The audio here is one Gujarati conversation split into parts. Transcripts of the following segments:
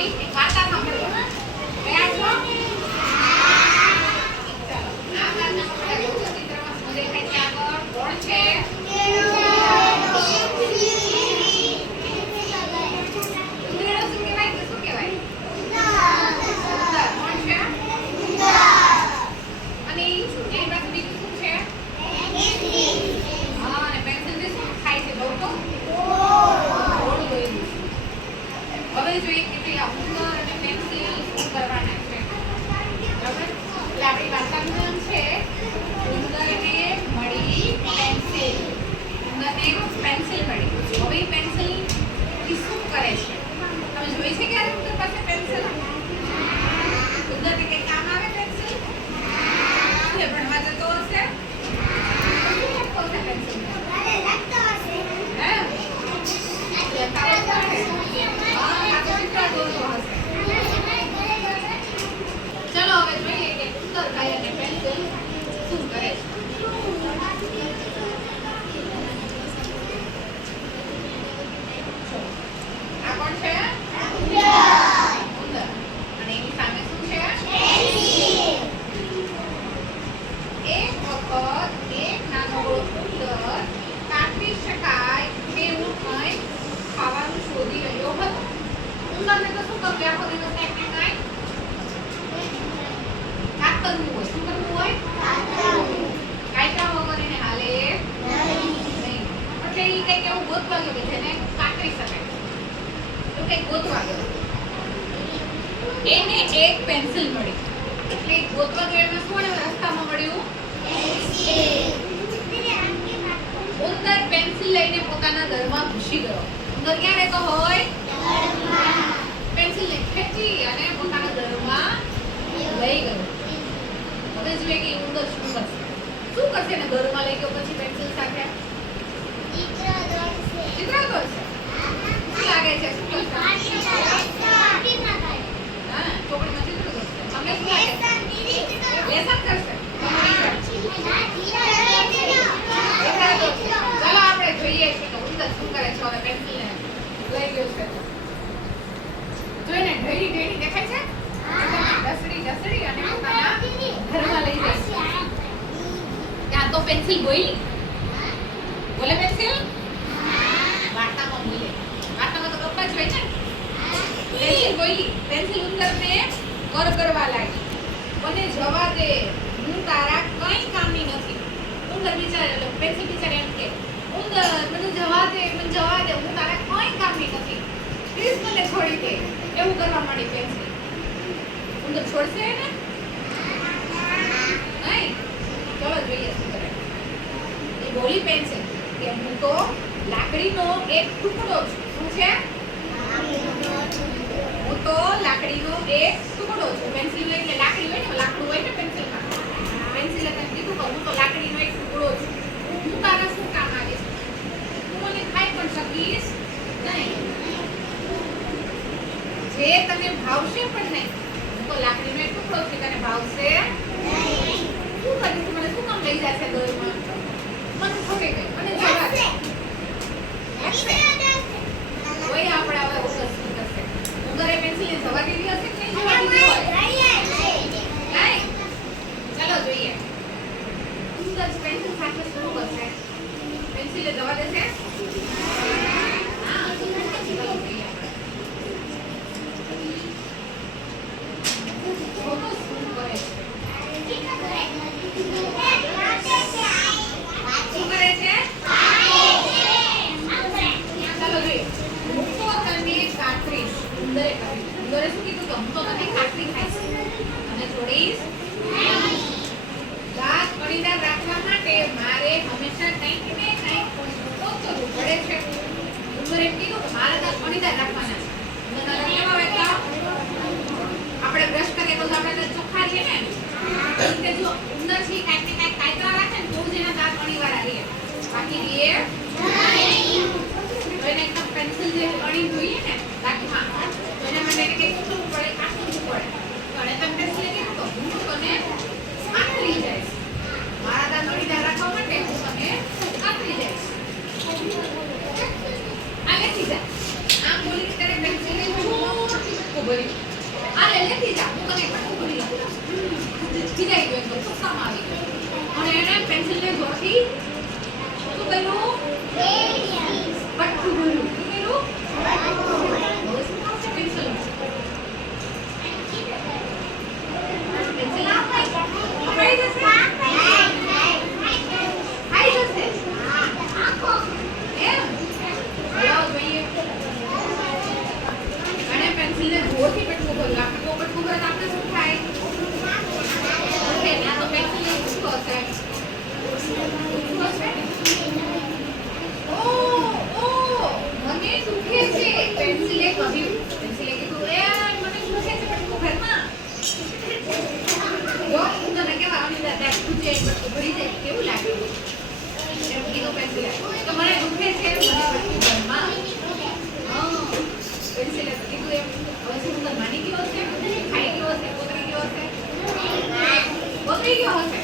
જોઈ એક વાર્તામાં પડ્યો ગયા છો ચાલો આ વાર્તામાં પડ્યા ચિત્રમાં શું દેખાય છે આગળ કોણ છે એને એક પેન્સિલ મળી એટલે ગોતવા ગયામાં શું રસ્તામાં મળ્યું ઉંદર પેન્સિલ લઈને પોતાના દરમાં ઘૂસી ગયો ઉંદર ક્યાં રહેતો હોય પેન્સિલ ને ખેંચી અને પોતાના દરમાં લઈ ગયો હવે જોઈએ કે ઉંદર શું કરશે ને દરમાં લઈ ગયો પછી પેન્સિલ સાથે ચિત્ર દોરશે શું લાગે છે ચોકડીમાં ચિત્ર દોરશે તમને શું લાગે લેસન કરશે ચાલો આપણે જોઈએ કે ઉંદર શું કરે છે હવે પેન્સિલ ને લઈ ગયો છે જોઈને ઢળી દેખાય છે ડસડી અને પોતાના ઘરમાં લઈ જાય ત્યાં તો પેન્સિલ બોલે પેન્સિલ વાર્તામાં બોલે વાર્તામાં તો ગપ્પા જ હોય ને પેન્સિલ બોલી પેન્સિલ ઉંદરને કરવા લાગી મને જવા દે હું તારા કંઈ કામની નથી ઉંદર બિચારે પેન્સિલ બિચારે એમ કે ઉંદર મને જવા દે હું તારા કંઈ કામની નથી પ્લીઝ મને છોડી દે એવું કરવા માંડી પેન્સિલ ઉંદર છોડશે ને નહીં ચલો જોઈએ શું કરે એ બોલી પેન્સિલ કે હું તો લાકડીનો એક ટુકડો છું શું છે હું તો લાકડીનો એક ટુકડો છું પેન્સિલ એટલે લાકડી હોય ને લાકડું હોય ને પેન્સિલમાં પેન્સિલે તને કીધું કે હું તો લાકડીનો એક ટુકડો છું હું તારા શું કામ આવીશ તું મને ખાઈ પણ શકીશ નહીં જે તને ભાવશે પણ નહીં હું તો લાકડીનો એક ટુકડો છું તને ભાવશે નહીં શું કરીશ મને શું કામ લઈ જશે દોરમાં મને છોડી દે મને જવા દે કોઈ આપણે હવે ઉંદર શું કરશે ઉંદરે પેન્સિલને જવા દીધી હશે કે નહીં જવા દીધી હોય ચાલો જોઈએ ઉંદર પેન્સિલ સાથે શું કરશે પેન્સિલે જવા દેશે હા ચાલો જોઈએ આપણે બ્રશ કરીએ તો આપણે ચોખ્ખા રહીએ ને કે જો ઉંદર છે કાંઈક ને કાંઈક કાયદા રાખે ને તો જ એના દાંત અણીવાળા રહે બાકી રહીએ તો એને એકદમ પેન્સિલ જે અણી જોઈએ ને દાંતમાં તો એના માટે એને કંઈક કરવું પડે કાઢવું પડે પણ તમે પેન્સિલ કીધું તો હું તને આકરી જઈશ મારા દાંત અણીદાર રાખવા માટે હું તને આકરી જઈશ આ લેખી જા આમ બોલી ત્યારે પેન્સિલને ભર્યું. આ લેતી જા, હું તને પટકું ભરી લઉં. ખીજાઈ ગયો એકદમ, ગુસ્સામાં આવી ગયો. અને એણે પેન્સિલને જોરથી શું કર્યું? પટકું ભર્યું. શું કર્યું? હવે શું થશે પેન્સિલ? પેન્સિલ કપાઈ જશે? ખાઈ જશે? એમ? ચલો જોઈએ. અને પેન્સિલને જોરથી પટકું ભર્યું. આપણે તો પટકું ભરે તો આપણે શું થાય? ઓકે, ના તો પેન્સિલને ઊંચું હશે. ઊંચું હશે? મને દુખે છે. પેન્સિલે કહ્યું. પેન્સિલે કીધું, એ મને દુખે છે પટકું ભરમાં. જો હું તને કેવા આની દાદા પૂછે પટકું ભરી જાય કેવું લાગે? એમ કીધું પેન્સિલે. તો મને દુખે છે મને પટકું ભરમાં. પેન્સિલે કીધું એમ. હવે શું હું માની ગયો છે? ખાઈ ગયો છે? કોતરી ગયો છે? કોતરી ગયો હશે?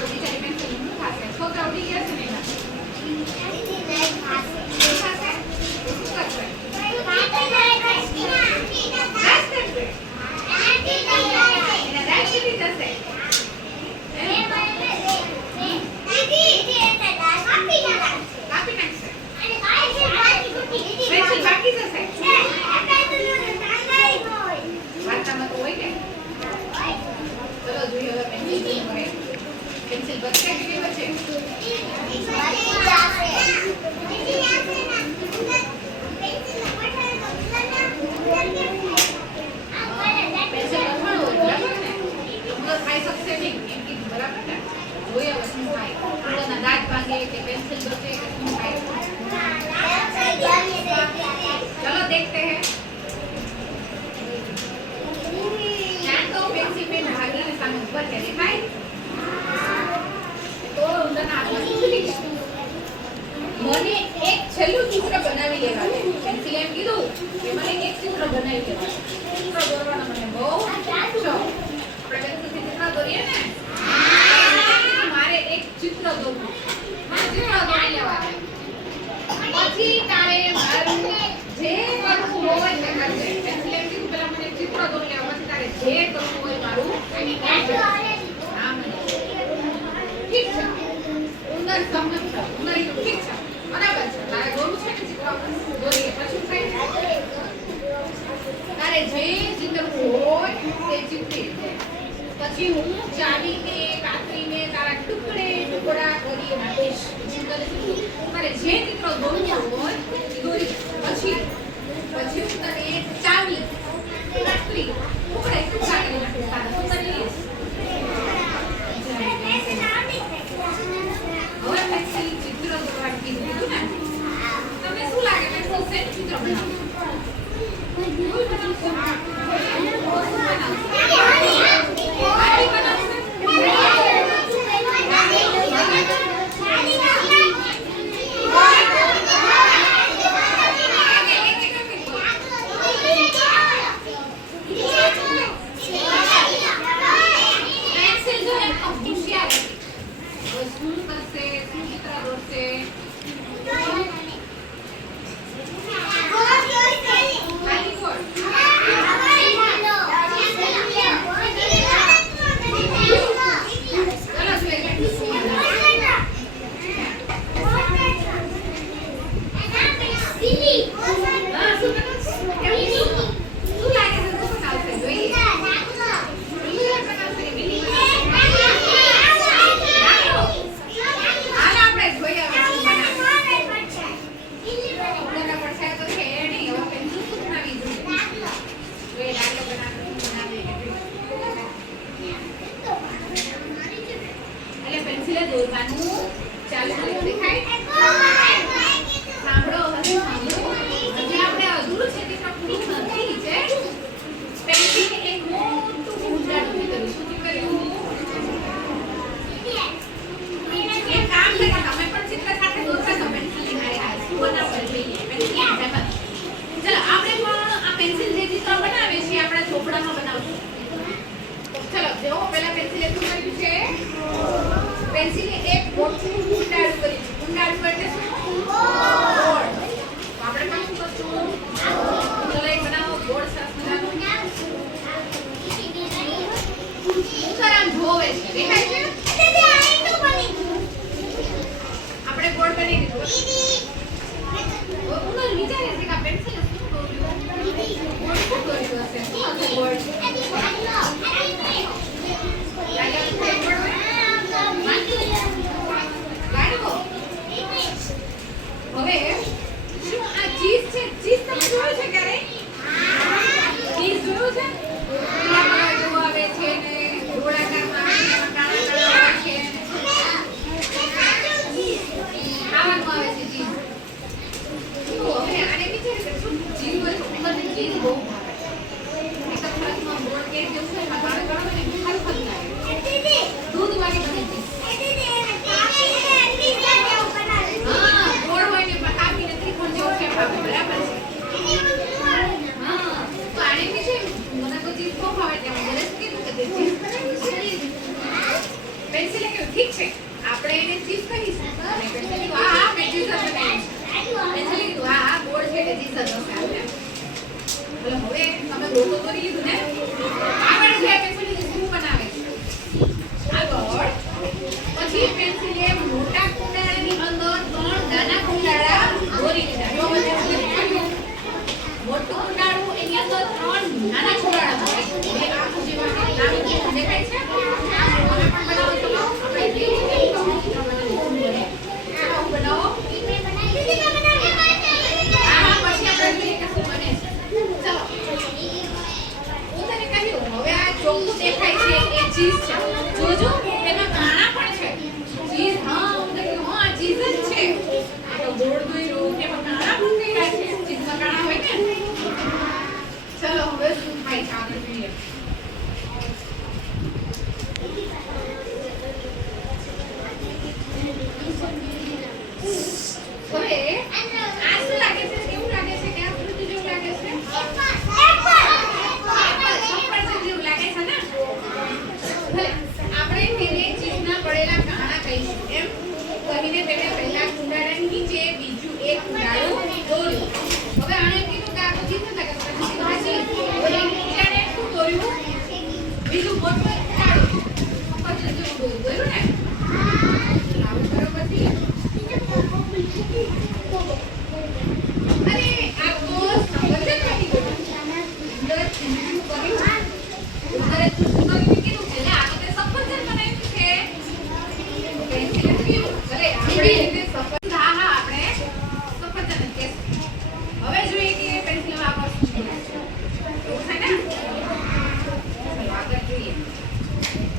તો બિચારી પેન્સિલ શું થશે? છોકરા ઉડી ગયા છે ને એના. પેન્સિલ બચે કે નહીં બચે? चलो देखते हैं. तो पेंसिल पेन भागी ने सामने ऊपर क्या दिखाई? तो उनका नाम મને એક છેલ્લું ચિત્ર બનાવી લેવા દે. પેન્સિલ એમ કીધું કે મને એક ચિત્ર બનાવી લેવા દે. ચિત્ર દોરવાનો મને બહુ શોખ. આપણે પેન્સિલથી ચિત્ર દોરીએ ને? મારે એક ચિત્ર દોરવું. મને ચિત્ર દોરી લેવા દે. પછી તારે મારું જે કરવું હોય તે કરજે. પેન્સિલ એમ કીધું પહેલા મને ચિત્ર દોરી લેવા, પછી તારે જે કરવું હોય મારું ઠીક છે. ઉંદર સમજ છે. ઉંદરી તો ઠીક છે. બરાબર છે. તારે દોરવું છે ને ચિત્ર દોરી પછી થાય. તારે જે ચિત્ર હોય તે ચિત્રી દે. પછી હું ચાવીને કાતરીને તારા ટુકડા કરી નાખીશ. તારે જે ચિત્ર દોરવું હોય એ દોરી પછી હું તને ચાવી કાતરી ટુકડા કરી નાખીશ. તારા શું કરીશ? હવે પેન્સિલ ચિત્ર દોરવાનું કીધું ને, તમને શું લાગે પેન્સિલ શેનું ચિત્ર બનાવવું? દોરવાનું ચાલુ કર્યું. દેખાય? સાંભળો, હજી આપણે અધૂરું છે તે પૂરું નથી છે. પેન્સિલને એક મોટું ઉંડાણું કર્યું. શું કર્યું? એક કામ કર્યા, તમે પણ ચિત્ર સાથે દોરતા છો પેન્સિલની હારે. શું બનાવવા જોઈએ? પેન્સિલ ચલો આપણે પણ આ પેન્સિલ જે ચિત્ર બનાવે છે આપણા ચોપડામાં બનાવશું. ચલો જો પહેલા પેન્સિલે શું કર્યું છે? પેન્સિલને એક મોટું ઉંડાણું કર્યું છે. ઉંડાણું એટલે શું? ગોળ. તો આપણે પણ શું કરશું? ચલો એક બનાવો ગોળ સરસ મજાનું. બની ગયું. ઉનો વિચારે છે કે આ પેન્સિલ શું દોર્યું? બોર્ડ શું દોર્યું હશે? શું હશે બોર્ડ? ગાડવો. હવે શું આ ચીઝ છે? ચીઝ તમે જોયું છે ક્યારે? ચીઝ જોયું છે? પેલા જેવું આવે છે ને ગોળાકારમાં આવે છે, કાળા કાળા આવે છે. ખાવાનું આવે છે ચીઝ. તો હવે આને વિચારે કે શું ચીઝ હોય તો મને ચીઝ બહુ ભાવે. એક ખરાબમાં ગોળ કે જેવું છે કાળા કાળા મને ખારું ખારું લાગે. દૂધ વાળી બની ચીઝ. હા, ગોળ હોય ને કાપીને ત્રિકોણ જેવો શેપ આપે, બરાબર છે. હા, તો આને વિશે મને તો ચીઝ બહુ ભાવે એટલે મને દરેક કીધું કે ચીઝ બનાવી છે. પેન્સિલે કહ્યું ઠીક છે આપણે એને ચીઝ કહીશું. અને પેન્સિલે કીધું હા મેં ચીઝ જ બનાવી છે. પેન્સિલે કીધું હા ગોળ છે એટલે ચીઝ જ હશે આપણે. એટલે હવે તમે ગોળ તો કરી લીધું ને? આગળ છે પેન્સિલે શું બનાવે છે? આગળ પછી પેન્સિલે મોટા કુંડાળાની અંદર 3 નાના કુંડાળા દોરી લીધા. જો બધે મોટું કુંડાળું એની અંદર 3 નાના કુંડાળા દોરે. એ આખું જેવા નામ દેખાય છે. તમે પણ બનાવો છો. આપણે જે રીતે બનાવો. હા પછી આપણે જોઈએ કે શું બને છે. ચલો હું તને કહ્યું હવે આ ચોખ્ખું દેખાય છે એ ચીઝ છે. જોજો તેમાં કાણા પણ છે. ચીઝ હા હું તને કહ્યું હા ચીઝ જ છે. આ તો ગોળ દોર્યું એમાં કાણા પણ કર્યા છે. ચીઝમાં કાણા હોય ને. ચલો હવે શું થાય છે આગળ જોઈએ. હવે આ શું લાગે છે? કેવું લાગે છે? કે આ ફ્રૂટ જેવું લાગે છે? સફરજન જેવું લાગે છે ને? ભલે આપણે તેને ચીઝના પડેલા કાણા કહીશું એમ કહીને તેને પહેલા કુંડાળાની નીચે બીજું એક કુંડાળું દોર્યું. હવે આણે કીધું કે આ તો ચીઝ નથી લાગે. પછી ભાજી હવે નીચે આણે શું દોર્યું? બીજું મોટું એક કુંડાળું સફરજન જેવું દોર્યું ને? આવું બરોબર થઈ ગયું. અરે આ તો સફરજન બની ગયું. અંદર ચીઝનું કર્યું. અંદર ચીઝનું કરીને કીધું એટલે આ તો તે સફરજન બનાવ્યું છે. પેન્સિલે કીધું ભલે આપણે રીતે સફરજન હા હા આપણે સફરજન જ કહેશું. હવે જોઈએ કે પેન્સિલ વાપર શું બોલે છે. એવું છે ને? ચલો આગળ જોઈએ.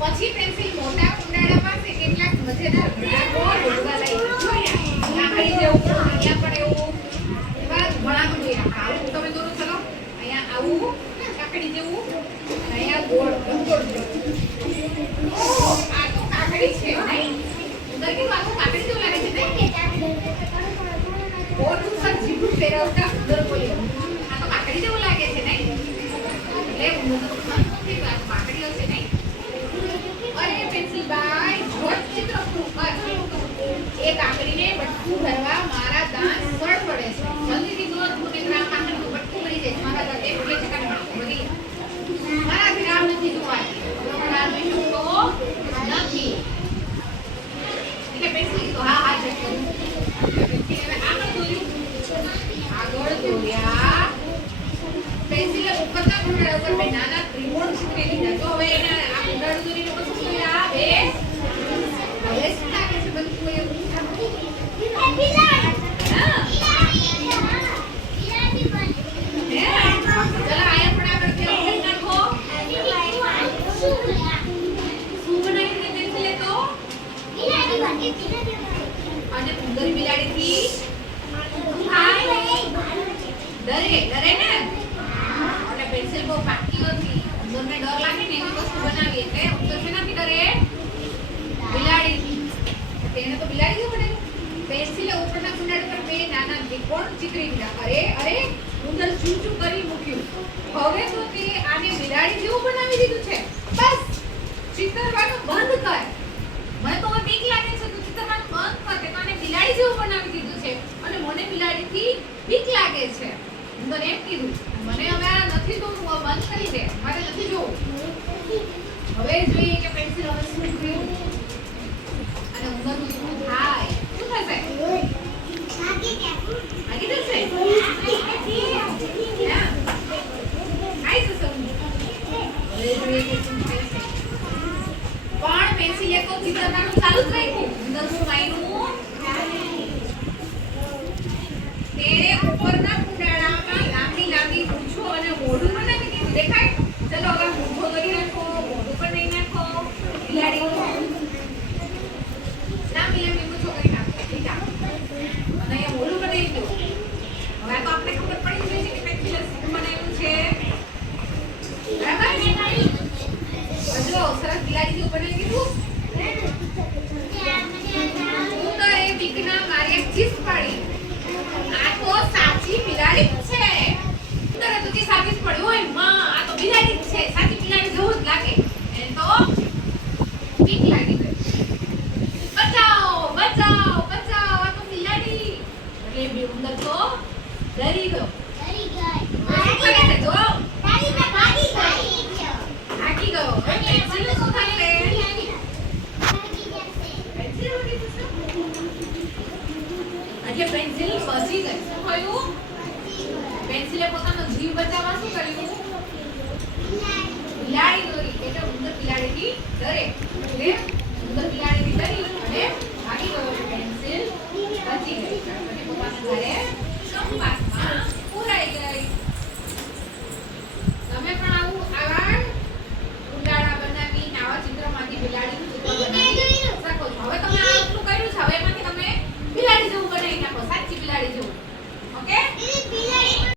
પછી પેન્સિલ મોટા કુંડાળા પાસે કેટલાક મજેદાર ઘણા દોરવા લાગી. જોયા કાકડી જેવું અહીંયા પણ એવું એવા ઘણા દોર્યા. આવું તમે દોરો ચલો. અહીંયા આવું કાકડી જેવું અહીંયા ગોળ ગોળ જેવું. આ તો કાકડી છે નહીં? અંદર કેવું આખું કાકડી જેવું લાગે છે નહીં? ગોળ ઉપર જીભું ફેરવતા અંદર બોલ્યો આ તો કાકડી જેવું લાગે છે નહીં? એટલે હું તો નથી કાકડી હશે નહીં? અરે પેન્સિલ બાય જોત ચિત્ર પૂરું કર. એ કાકડીને બટકું ભરવા મારા દાંત સળ પડે છે. જલ્દીથી દોર મને ગ્રામ કાકડીનું બટકું ભરી જાય. મારા દાંત એક કે ચકાને બટકું ભરી. મારાથી રામ નથી જોવાતી. રામ જોઈ શકતો નથી. એટલે પેન્સિલ તો હા હા ચેક કરું. પેન્સિલ આગળ દોર્યું. આગળ દોર્યા. પેન્સિલે ઉપરના કુંડાળા ઉપર બે નાના ત્રિકોણ ચિતરી લીધા. તો હવે એને આ કુંડાળું દોરીને પછી શું આ બે હવે શું લાગે છે બધું એવું? અને ઉંદર બિલાડીથી ડરે ને? અને પેન્સિલ બહુ પાકી હતી. ઉંદરને ડર લાગે ને એવી વસ્તુ બનાવી એટલે ઉંદર શેનાથી ડરે? બિલાડીથી. તેને તો બિલાડી જેવું બનાવ્યું. પેન્સિલે ઉપરના કુંડાળ પર બે નાના ત્રિકોણ ચિતરી દીધા. અરે ઉંદર ચૂચું કરી મૂક્યું. હવે તો તે આને બિલાડી જેવું બનાવી દીધું છે. બસ ચિતરવાનું બંધ કર. મને તો હવે બીક લાગે છે. તું ચિતરવાનું બંધ કર. તે આને બિલાડી જેવું બનાવી દીધું છે અને મને બિલાડીથી બીક લાગે છે. ઉંદર એમ કીધું મને હવે આ નથી દોરવું, બંધ કરી દે, મારે નથી જોવું. હવે જોઈએ કે પેન્સિલ હવે શું થયું અને ઉંદરનું શું થાય? શું થશે? ઉપરના કુંડાળામાં લાંબી લાંબી મૂછો અને મોઢું બનાવી દીધું. દેખાય? ચલો હવે મૂછો કરી નાખો, મોઢું પણ નહીં નાખો. બિલાડીનું લાંબી લાંબી મૂછો કરી નાખો. ઠીક છે? અને અહીંયા મોઢું બનાવી દો. હવે આ તો આપણે ખબર પડી ગઈ છે કે પેન્સિલ શું બનાવ્યું છે. બરાબર? જો સરસ બિલાડી જેવું બનાવી દીધું. ઉંદરે બીકના મારે ચીસ પાડી. આ તો સાચી બિલાડી જ છે. ઉંદરે તો ચીસ આપી જ પડી. ઓય માં, આ તો બિલાડી જ છે. સાચી બિલાડી જેવું જ લાગે. એને તો બીક લાગી ગઈ. બચાવો, બચાવો, બચાવો, આ તો બિલાડી. એટલે બે ઉંદર તો ડરી ગયો. શું કરે છે જો? ભાગી ગયો. પેન્સિલ શું થાય? પેન્સિલ ઉડી જશે. એટલે પેન્સિલ ફસી ગઈ. શું થયું? પેન્સિલે પોતાનો જીવ બચાવવા શું કર્યું? બિલાડી દોરી. એટલે ઉંદર બિલાડીથી ડરે. એટલે ઉંદર બિલાડીથી ડરી અને ભાગી ગયો. પેન્સિલ બચી ગઈ અને પોતાના ઘરે કંપાસમાં પુરાઈ ગઈ. તમે પણ આવા કુંડાળા બનાવીને આવા ચિત્રમાંથી બિલાડીનું ચિત્ર બનાવી શકો છો. હવે તમે આટલું કર્યું છે. હવે એમાંથી તમે બિલાડી જેવું બનાવી નાખો. સાચી બિલાડી જેવું. ઓકે?